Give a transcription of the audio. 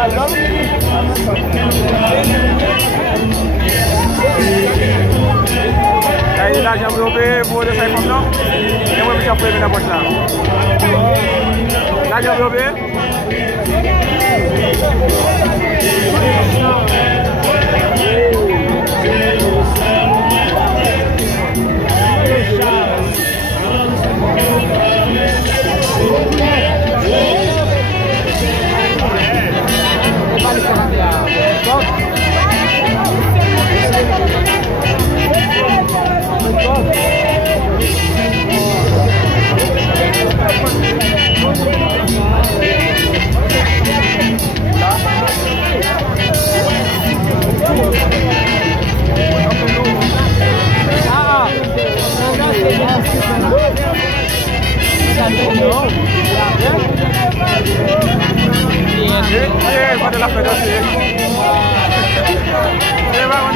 Aí lá já vou ver, vou deixar aí não. Eu vou deixar pra ele na porta lá. Lá já vou ver. Pada la fête aussi. C'est vraiment